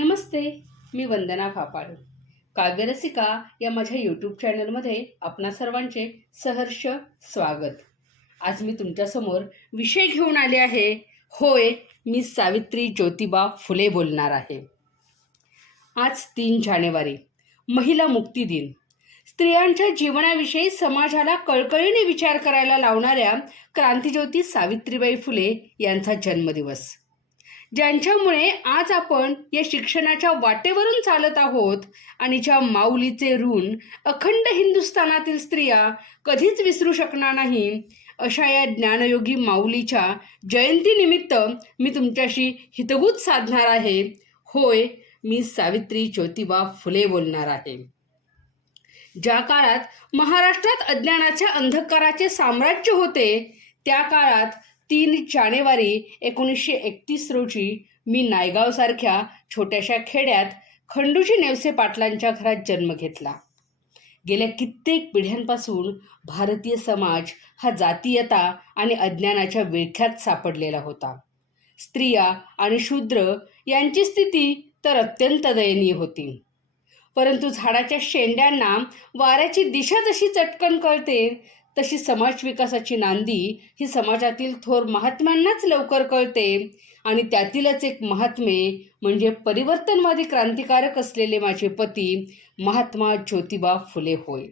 नमस्ते मी वंदना फापाळ काव्यरसिका या माझ्या यूट्यूब चॅनलमध्ये आपणा सर्वांचे सहर्ष स्वागत. आज मी तुमच्यासमोर विषय घेऊन आले आहे. होय मी सावित्री ज्योतिबा फुले बोलणार आहे. आज तीन जानेवारी महिला मुक्ती दिन. स्त्रियांच्या जीवनाविषयी समाजाला कळकळीने विचार करायला लावणाऱ्या क्रांतिज्योती सावित्रीबाई फुले यांचा जन्मदिवस. ज्यांच्यामुळे आज आपण या शिक्षणाच्या वाटेवरून चालत आहोत आणि ज्या माऊलीचे ऋण अखंड हिंदुस्थानातील स्त्रिया कधीच विसरू शकणार नाही अशा या ज्ञानयोगी माऊलीच्या जयंतीनिमित्त मी तुमच्याशी हितगुज साधणार आहे. होय मी सावित्री ज्योतिबा फुले बोलणार आहे. ज्या काळात महाराष्ट्रात अज्ञानाच्या अंधकाराचे साम्राज्य होते त्या काळात तीन जानेवारी एकोणीसशे एकतीस रोजी मी नायगावसारख्या छोट्याशा खेड्यात खंडूजी नेवसे पाटलांच्या घरात जन्म घेतला. गेल्या कित्येक पिढ्यांपासून भारतीय समाज हा जातीयता आणि अज्ञानाच्या विळख्यात सापडलेला होता. स्त्रिया आणि शूद्र यांची स्थिती तर अत्यंत दयनीय होती. परंतु झाडाच्या शेंड्यांना वाऱ्याची दिशा जशी चटकन कळते तशी समाज विकासाची नांदी ही समाजातील थोर महात्म्यांनाच लवकर कळते. आणि त्यातीलच एक महात्मे म्हणजे परिवर्तनवादी क्रांतिकारक असलेले माझे पती महात्मा ज्योतिबा फुले होय.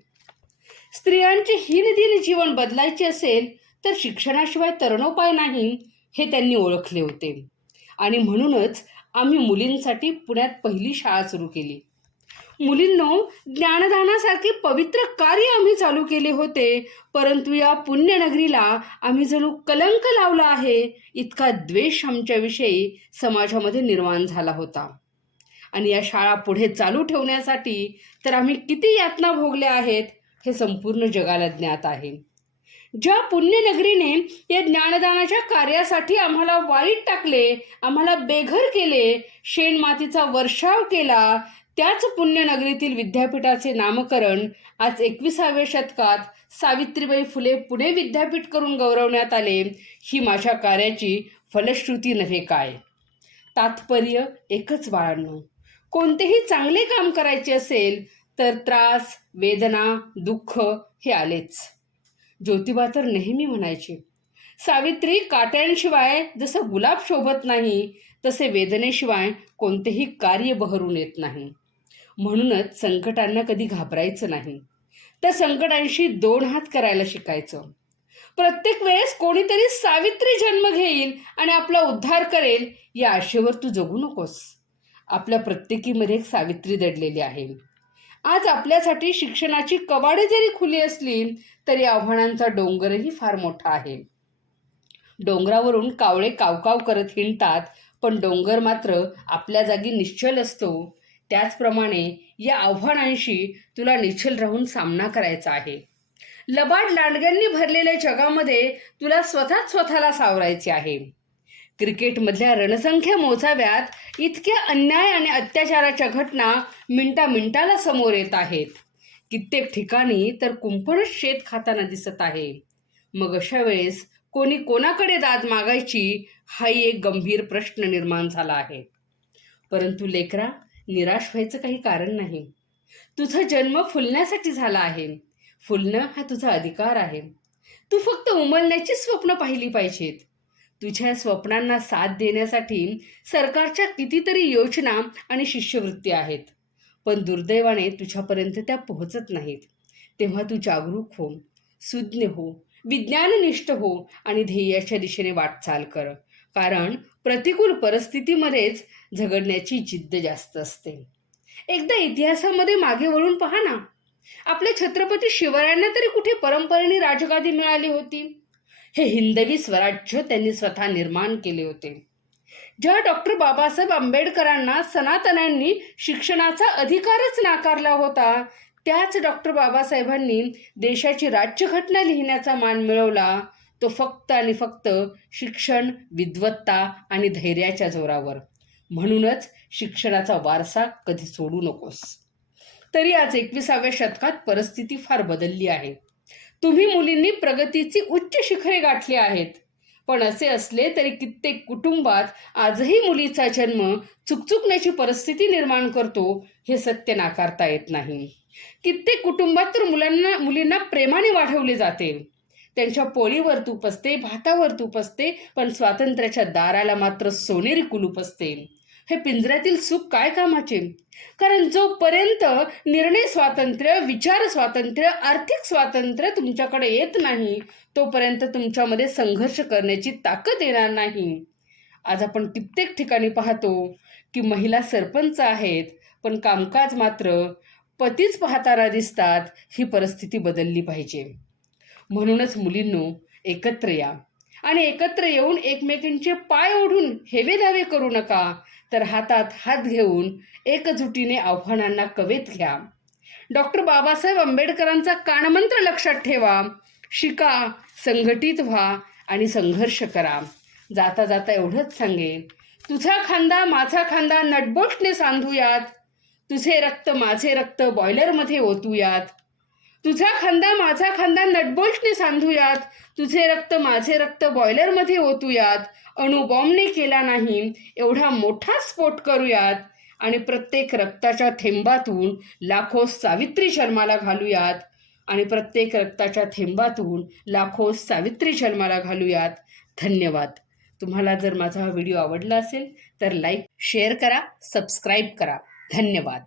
स्त्रियांचे हीनदिन जीवन बदलायचे असेल तर शिक्षणाशिवाय तरणोपाय नाही हे त्यांनी ओळखले होते. आणि म्हणूनच आम्ही मुलींसाठी पुण्यात पहिली शाळा सुरू केली. मुलींनो ज्ञानदानासारखे पवित्र कार्य आम्ही चालू केले होते. परंतु या पुण्यनगरीला आम्ही जणू कलंक लावला आहे. इतका द्वेष आमच्याविषयी समाजामध्ये निर्माण झाला होता. आणि या शाळा पुढे चालू ठेवण्यासाठी तर आम्ही किती यातना भोगल्या आहेत हे संपूर्ण जगाला ज्ञात आहे. ज्या पुण्यनगरीने या ज्ञानदानाच्या कार्यासाठी आम्हाला वाईट टाकले आम्हाला बेघर केले शेणमातीचा वर्षाव केला त्याच पुण्यनगरीतील विद्यापीठाचे नामकरण आज एकविसाव्या शतकात सावित्रीबाई फुले पुणे विद्यापीठ करून गौरवण्यात आले ही माझ्या कार्याची फलश्रुती नव्हे काय? तात्पर्य एकच बाळांनो कोणतेही चांगले काम करायचे असेल तर त्रास वेदना दुःख हे आलेच. ज्योतिबा तर नेहमी म्हणायचे सावित्री काट्यांशिवाय जसं गुलाब शोभत नाही तसे वेदनेशिवाय कोणतेही कार्य बहरून येत नाही. म्हणूनच संकटांना कधी घाबरायचं नाही. त्या संकटांशी दोन हात करायला शिकायचं. प्रत्येक वेळेस कोणीतरी सावित्री जन्म घेईल आणि आपला उद्धार करेल या आशेवर तू जगू नकोस. आपल्या प्रत्येकीमध्ये एक सावित्री दडलेली आहे. आज आपल्यासाठी शिक्षणाची कवाडे जरी खुली असली तरी आव्हानांचा डोंगरही फार मोठा आहे. डोंगरावरून कावळे कावकाव करत हिंडतात पण डोंगर मात्र आपल्या जागी निश्चल असतो. त्याचप्रमाणे या आव्हानांशी तुला निश्चल राहून सामना करायचा आहे. लबाड लांडग्यांनी भरलेल्या जगामध्ये तुला स्वतःच स्वतःला सावरायचे आहे. क्रिकेटमधल्या रणसंख्या मोजाव्यात इतक्या अन्याय आणि अत्याचाराच्या घटना मिनटा मिनटाला समोर येत आहेत. कित्येक ठिकाणी तर कुंपणच शेत खाताना दिसत आहे. मग अशा वेळेस कोणी कोणाकडे दाद मागायची हाही एक गंभीर प्रश्न निर्माण झाला आहे. परंतु लेकरा निराश व्हायचं काही कारण नाही. तुझा जन्म फुलण्यासाठी झाला आहे. फुलणं हा तुझा अधिकार आहे. तू फक्त उमलण्याची स्वप्न पाहिली पाहिजेत. तुझ्या स्वप्नांना साथ देण्यासाठी सरकारच्या कितीतरी योजना आणि शिष्यवृत्ती आहेत. पण दुर्दैवाने तुझ्यापर्यंत त्या पोहोचत नाहीत. तेव्हा तू जागरूक हो सुज्ञ हो विज्ञाननिष्ठ हो आणि ध्येयाच्या दिशेने वाटचाल कर. कारण प्रतिकूल परिस्थितीमध्येच झगडण्याची जिद्द जास्त असते. एकदा इतिहासामध्ये मागे वळून पहा ना. आपल्या छत्रपती शिवरायांना तरी कुठे परंपरेने राजगादी मिळाली होती? हे हिंदवी स्वराज्य त्यांनी स्वतः निर्माण केले होते. ज्या डॉक्टर बाबासाहेब आंबेडकरांना सनातनांनी शिक्षणाचा अधिकारच नाकारला होता त्याच डॉक्टर बाबासाहेबांनी देशाची राज्यघटना लिहिण्याचा मान मिळवला. तो फक्त आणि फक्त शिक्षण विद्वत्ता आणि धैर्याच्या जोरावर. म्हणूनच शिक्षणाचा वारसा कधी सोडू नकोस. तरी आज एकविसाव्या शतकात परिस्थिती फार बदलली आहे. तुम्ही मुलींनी प्रगतीची उच्च शिखरे गाठली आहेत. पण असे असले तरी कित्येक कुटुंबात आजही मुलीचा जन्म चुकचुकण्याची परिस्थिती निर्माण करतो हे सत्य नाकारता येत नाही. कित्येक कुटुंबात तर मुलांना मुलींना प्रेमाने वाढवले जाते. त्यांच्या पोळीवर तूप असते भातावर तूप असते पण स्वातंत्र्याच्या दाराला मात्र सोनेरी कुलूप असते. हे पिंजऱ्यातील सुख काय कामाचे? कारण जोपर्यंत निर्णय स्वातंत्र्य विचार स्वातंत्र्य आर्थिक स्वातंत्र्य तुमच्याकडे येत नाही तोपर्यंत तुमच्यामध्ये संघर्ष करण्याची ताकद येणार नाही. आज आपण कित्येक ठिकाणी पाहतो की महिला सरपंच आहेत पण कामकाज मात्र पतीच पाहताना दिसतात ही परिस्थिती बदलली पाहिजे. म्हणूनच मुलींनो एकत्र या. आणि एकत्र येऊन एकमेकींचे पाय ओढून हेवे दावे करू नका तर हातात हात घेऊन एकजुटीने आव्हानांना कवेत घ्या. डॉक्टर बाबासाहेब आंबेडकरांचा कानमंत्र लक्षात ठेवा. शिका संघटित व्हा आणि संघर्ष करा. जाता जाता एवढंच सांगेन. तुझा खांदा माझा खांदा नटबोल्टने सांधूयात. तुझे रक्त माझे रक्त बॉयलरमध्ये ओतूयात. तुझा खांदा माझा खांदा नटबोल्टने सांधूयात. तुझे रक्त माझे रक्त बॉयलरमध्ये ओतूयात. अणुबॉम्बने केला नाही एवढा मोठा स्फोट करूयात. आणि प्रत्येक रक्ताच्या थेंबातून लाखो सावित्री जन्माला घालूयात. आणि प्रत्येक रक्ताच्या थेंबातून लाखो सावित्री जन्माला घालूयात. धन्यवाद. तुम्हाला जर माझा हा व्हिडिओ आवडला असेल तर लाईक शेअर करा सबस्क्राईब करा. धन्यवाद.